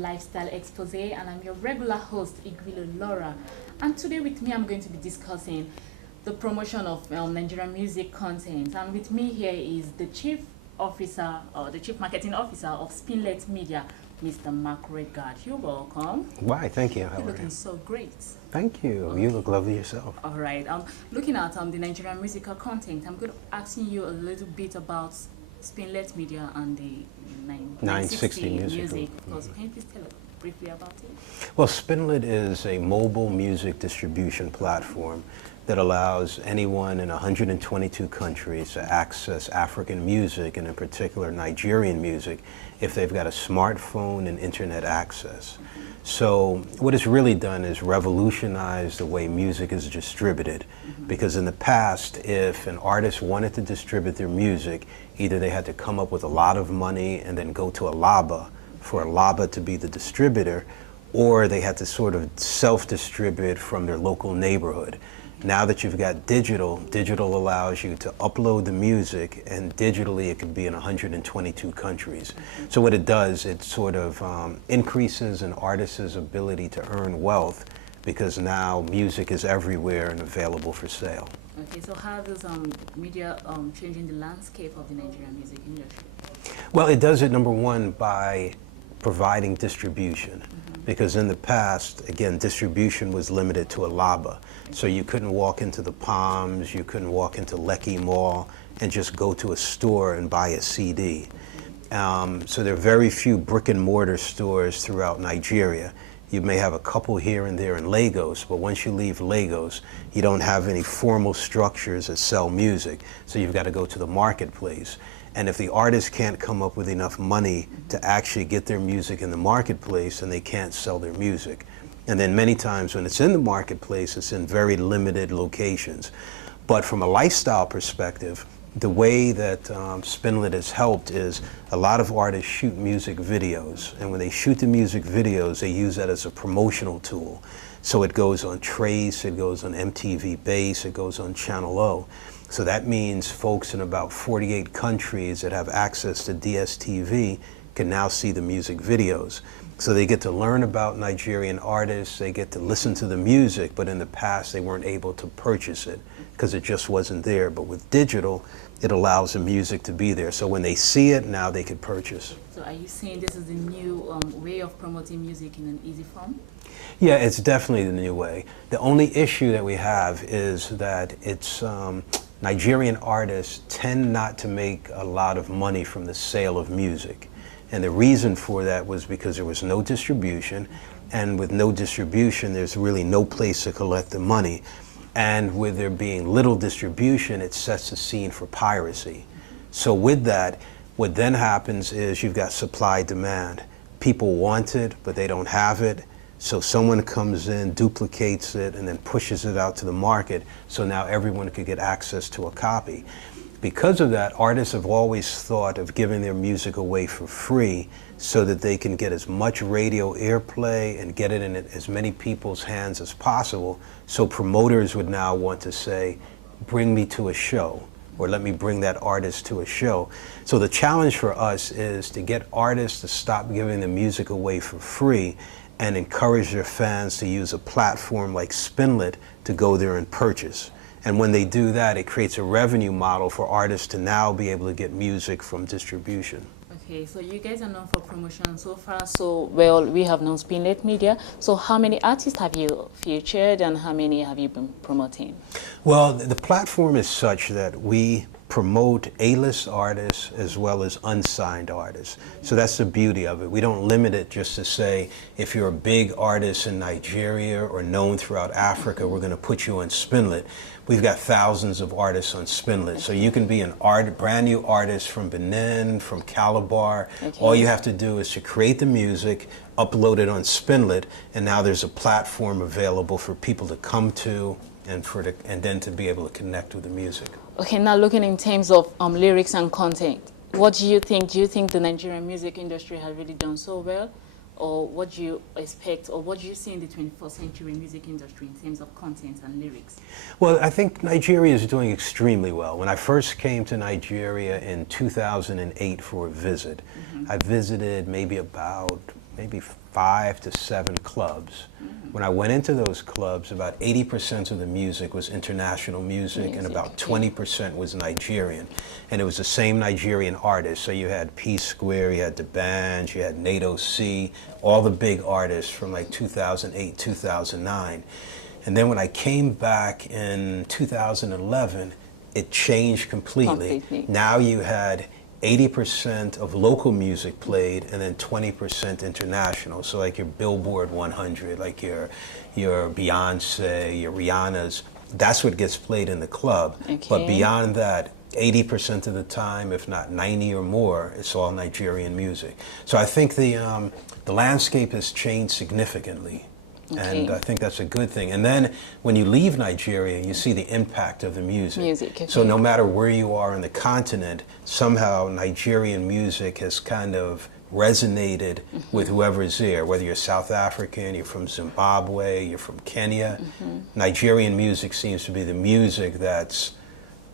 Lifestyle Expose, and I'm your regular host, Igwilo Laura. And today with me, I'm going to be discussing the promotion of Nigerian music content. And with me here is the Chief Officer, or the Chief Marketing Officer of Spinlet Media, Mr. Mark Reguard. You're welcome. Why? Thank you. How You're are looking you? so great. Thank you. Okay. You look lovely yourself. All right. Looking at the Nigerian musical content, I'm going to asking you a little bit about Spinlet Media and the 960 music. Because can you please tell us briefly about it? Well, Spinlet is a mobile music distribution platform that allows anyone in 122 countries to access African music, and in particular Nigerian music, if they've got a smartphone and internet access. So what it's really done is revolutionize the way music is distributed. Because in the past, if an artist wanted to distribute their music, either they had to come up with a lot of money and then go to a LABA for a LABA to be the distributor, or they had to sort of self-distribute from their local neighborhood. Now that you've got digital allows you to upload the music, and digitally it could be in 122 countries. So what it does, it sort of increases an artist's ability to earn wealth, because now music is everywhere and available for sale. Okay, so how does media changing the landscape of the Nigerian music industry? Well, it does it, number one, by providing distribution. Because in the past, again, distribution was limited to a LABA. So you couldn't walk into the Palms, you couldn't walk into Lekki Mall and just go to a store and buy a CD. So there are very few brick and mortar stores throughout Nigeria. You may have a couple here and there in Lagos, but once you leave Lagos, you don't have any formal structures that sell music. So you've got to go to the marketplace. And if the artist can't come up with enough money to actually get their music in the marketplace, then they can't sell their music. And then many times when it's in the marketplace, it's in very limited locations. But from a lifestyle perspective, the way that Spinlet has helped is a lot of artists shoot music videos. And when they shoot the music videos, they use that as a promotional tool. So it goes on Trace, it goes on MTV Base, it goes on Channel O. So that means folks in about 48 countries that have access to DSTV can now see the music videos. So they get to learn about Nigerian artists, they get to listen to the music, but in the past they weren't able to purchase it because it just wasn't there. But with digital, it allows the music to be there. So when they see it, now they can purchase. So are you saying this is the new way of promoting music in an easy form? Yeah, it's definitely the new way. The only issue that we have is that it's Nigerian artists tend not to make a lot of money from the sale of music. And the reason for that was because there was no distribution, and with no distribution, there's really no place to collect the money. And with there being little distribution, it sets the scene for piracy. So with that, what then happens is you've got supply-demand. People want it, but they don't have it. So someone comes in, duplicates it, and then pushes it out to the market, so now everyone could get access to a copy. Because of that, artists have always thought of giving their music away for free so that they can get as much radio airplay and get it in as many people's hands as possible. So promoters would now want to say, bring me to a show, or let me bring that artist to a show. So the challenge for us is to get artists to stop giving the music away for free and encourage their fans to use a platform like Spinlet to go there and purchase. And when they do that, it creates a revenue model for artists to now be able to get music from distribution. Okay, so you guys are known for promotion so far. So, well, we have known Spinlet Media. So how many artists have you featured and how many have you been promoting? Well, the platform is such that we promote A-list artists as well as unsigned artists. So that's the beauty of it. We don't limit it just to say, if you're a big artist in Nigeria or known throughout Africa, we're going to put you on Spinlet. We've got thousands of artists on Spinlet. So you can be an brand new artist from Benin, from Calabar. Okay. All you have to do is to create the music, upload it on Spinlet, and now there's a platform available for people to come to and then to be able to connect with the music. Okay, now looking in terms of lyrics and content, what do you think? Do you think the Nigerian music industry has really done so well? Or what do you expect, or what do you see in the 21st century music industry in terms of content and lyrics? Well, I think Nigeria is doing extremely well. When I first came to Nigeria in 2008 for a visit, I visited maybe 5 to 7 clubs. When I went into those clubs, about 80% of the music was international music and about 20% was Nigerian. And it was the same Nigerian artists. So you had P Square, you had the Bands, you had NATO C, all the big artists from like 2008, 2009. And then when I came back in 2011, it changed completely. Now you had 80% of local music played and then 20% international. So like your Billboard 100, like your Beyonce, your Rihanna's, that's what gets played in the club. But beyond that, 80% of the time, if not 90 or more, it's all Nigerian music. So I think the landscape has changed significantly. And I think that's a good thing. And then when you leave Nigeria, you see the impact of the music. So no matter where you are in the continent, somehow Nigerian music has kind of resonated with whoever's there, whether you're South African, you're from Zimbabwe, you're from Kenya. Nigerian music seems to be the music that's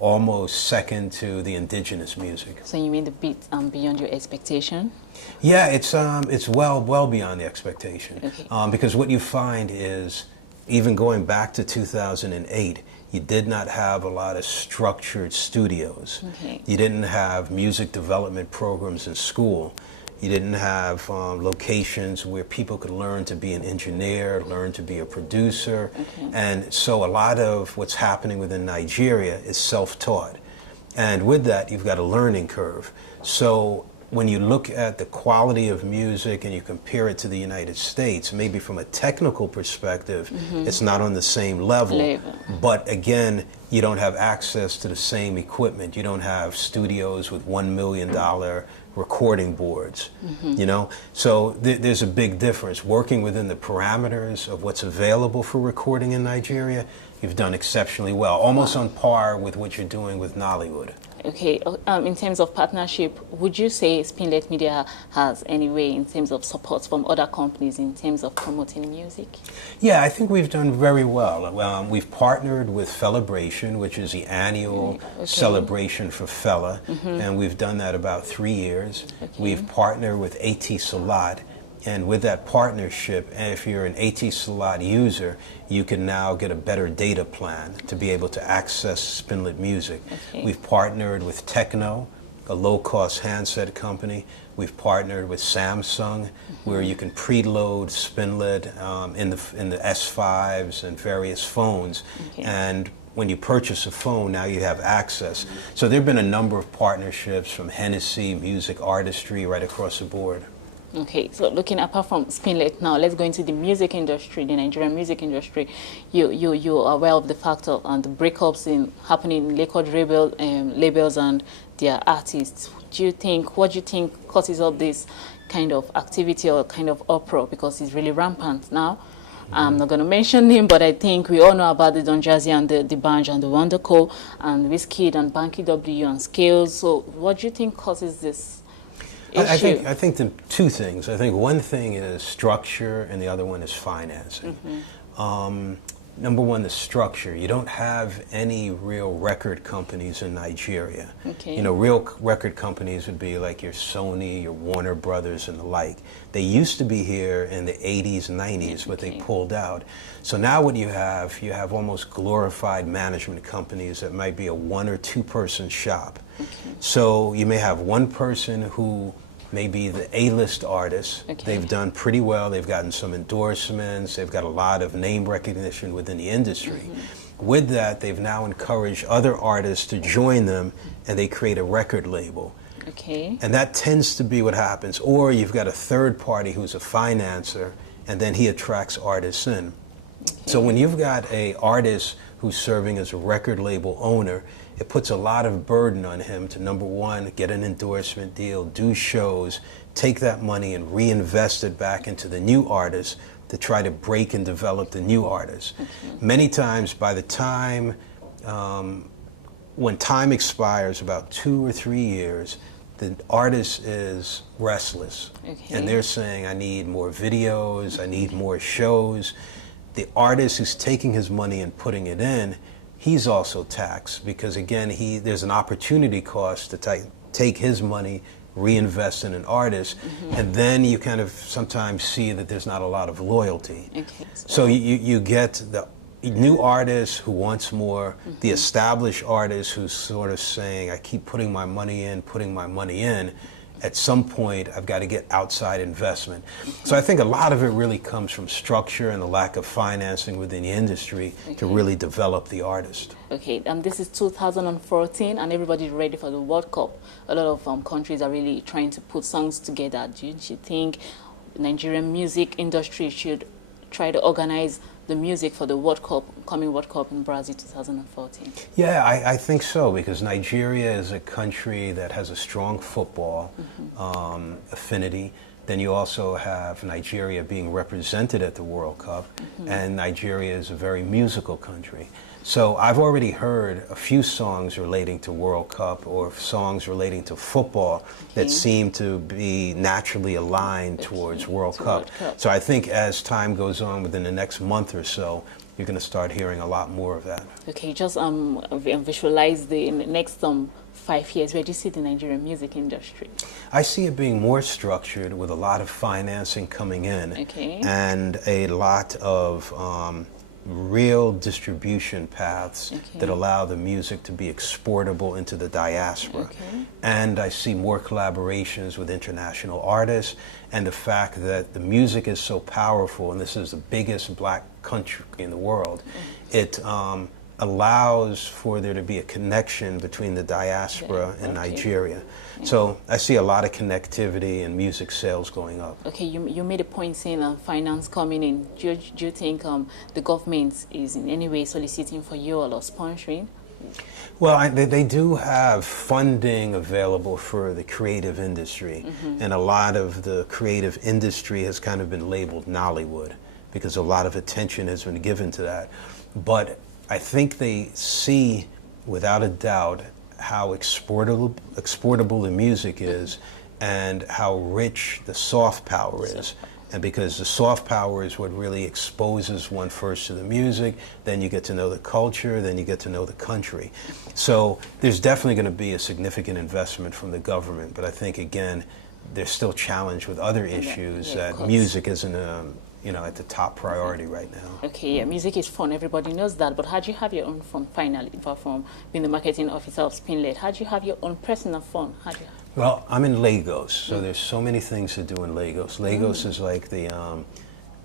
almost second to the indigenous music. So you mean the beat beyond your expectation? Yeah, it's well beyond the expectation. Because what you find is, even going back to 2008, you did not have a lot of structured studios. You didn't have music development programs in school. You didn't have locations where people could learn to be an engineer, learn to be a producer. And so a lot of what's happening within Nigeria is self-taught. And with that, you've got a learning curve. So when you look at the quality of music and you compare it to the United States, maybe from a technical perspective, it's not on the same level. But again, you don't have access to the same equipment. You don't have studios with $1 million recording boards, you know? So there's a big difference. Working within the parameters of what's available for recording in Nigeria, you've done exceptionally well, almost on par with what you're doing with Nollywood. In terms of partnership, would you say Spinlet Media has any way in terms of support from other companies in terms of promoting music? Yeah, I think we've done very well. We've partnered with Felibration, which is the annual celebration for Fela, and we've done that about 3 years. We've partnered with AT Salat, and with that partnership, if you're an AT Salat user, you can now get a better data plan to be able to access Spinlet music. We've partnered with Techno, a low-cost handset company. We've partnered with Samsung, where you can preload Spinlet in the S5s and various phones. And when you purchase a phone, now you have access. So there have been a number of partnerships from Hennessy, Music Artistry, right across the board. So looking apart from Spinlet now, let's go into the music industry, the Nigerian music industry. You are aware of the fact of the breakups happening in record labels and their artists. What do you think causes up this kind of activity or kind of uproar? Because it's really rampant now. I'm not going to mention him, but I think we all know about the Don Jazzy and the Banj and the Wonderco and Wizkid and Banky W and Scales. So what do you think causes this? I think the two things. I think one thing is structure and the other one is financing. Number one, the structure. You don't have any real record companies in Nigeria. You know, real record companies would be like your Sony, your Warner Brothers and the like. They used to be here in the 80s, 90s, but they pulled out. So now what you have almost glorified management companies that might be a 1 or 2 person shop. So you may have one person who may be the A-list artist. They've done pretty well. They've gotten some endorsements. They've got a lot of name recognition within the industry. With that, they've now encouraged other artists to join them, and they create a record label. And that tends to be what happens. Or you've got a third party who's a financer, and then he attracts artists in. So when you've got an artist who's serving as a record label owner, it puts a lot of burden on him to, number one, get an endorsement deal, do shows, take that money and reinvest it back into the new artists to try to break and develop the new artists. Many times, by the time, when time expires, about 2 or 3 years, the artist is restless. And they're saying, I need more videos, I need more shows. The artist who's taking his money and putting it in, he's also taxed because, again, there's an opportunity cost to take his money, reinvest in an artist, and then you kind of sometimes see that there's not a lot of loyalty. Okay. So you get the new artist who wants more, the established artist who's sort of saying, I keep putting my money in, at some point I've got to get outside investment. So I think a lot of it really comes from structure and the lack of financing within the industry to really develop the artist. Okay, this is 2014 and everybody's ready for the World Cup. A lot of countries are really trying to put songs together. Don't you think the Nigerian music industry should try to organize the music for the World Cup, coming World Cup in Brazil 2014? Yeah, I think so, because Nigeria is a country that has a strong football affinity. Then you also have Nigeria being represented at the World Cup, and Nigeria is a very musical country. So I've already heard a few songs relating to World Cup or songs relating to football that seem to be naturally aligned towards World Cup. So I think as time goes on within the next month or so, you're going to start hearing a lot more of that. Okay, just visualize the next 5 years. Where do you see the Nigerian music industry? I see it being more structured with a lot of financing coming in and a lot of real distribution paths that allow the music to be exportable into the diaspora. And I see more collaborations with international artists, and the fact that the music is so powerful, and this is the biggest black country in the world, it allows for there to be a connection between the diaspora and Nigeria. So I see a lot of connectivity and music sales going up. Okay, you made a point saying finance coming in. Do you think the government is in any way soliciting for you or sponsoring? Well, they do have funding available for the creative industry, and a lot of the creative industry has kind of been labeled Nollywood because a lot of attention has been given to that. But I think they see, without a doubt, how exportable the music is and how rich the soft power is. And because the soft power is what really exposes one first to the music, then you get to know the culture, then you get to know the country. So there's definitely going to be a significant investment from the government, but I think, again, they're still challenged with other issues that music isn't at the top priority right now. Okay, yeah, music is fun, everybody knows that, but how do you have your own fun finally, apart from being the marketing officer of Spinlet? How do you have your own personal fun? How do you Well, I'm in Lagos, so there's so many things to do in Lagos. Lagos is like the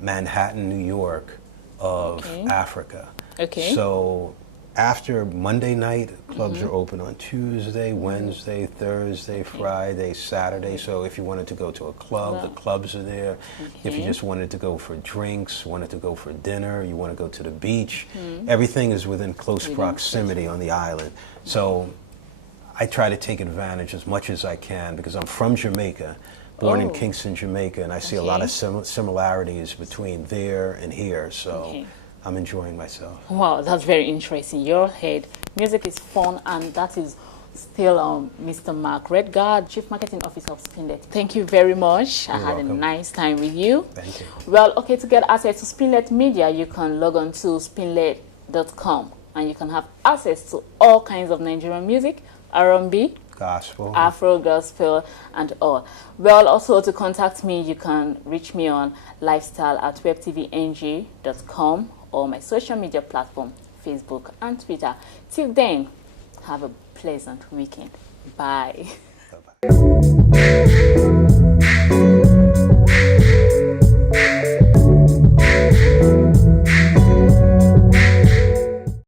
Manhattan, New York of Africa. Okay. So after Monday night, clubs are open on Tuesday, Wednesday, Thursday, Friday, Saturday. So if you wanted to go to a club, the clubs are there. If you just wanted to go for drinks, wanted to go for dinner, you want to go to the beach, everything is within close proximity on the island. So I try to take advantage as much as I can because I'm from Jamaica, born in Kingston, Jamaica, and I see a lot of similarities between there and here. So I'm enjoying myself. Wow, that's very interesting. Your head, music is fun, and that is still Mr. Mark Reguard, Chief Marketing Officer of Spinlet. Thank you very much. You're welcome. I had a nice time with you. Thank you. Well, okay, to get access to Spinlet Media, you can log on to spinlet.com, and you can have access to all kinds of Nigerian music, R&B, gospel, Afro, gospel, and all. Well, also to contact me, you can reach me on lifestyle@webtvng.com or my social media platform, Facebook and Twitter. Till then, have a pleasant weekend. Bye. Bye-bye.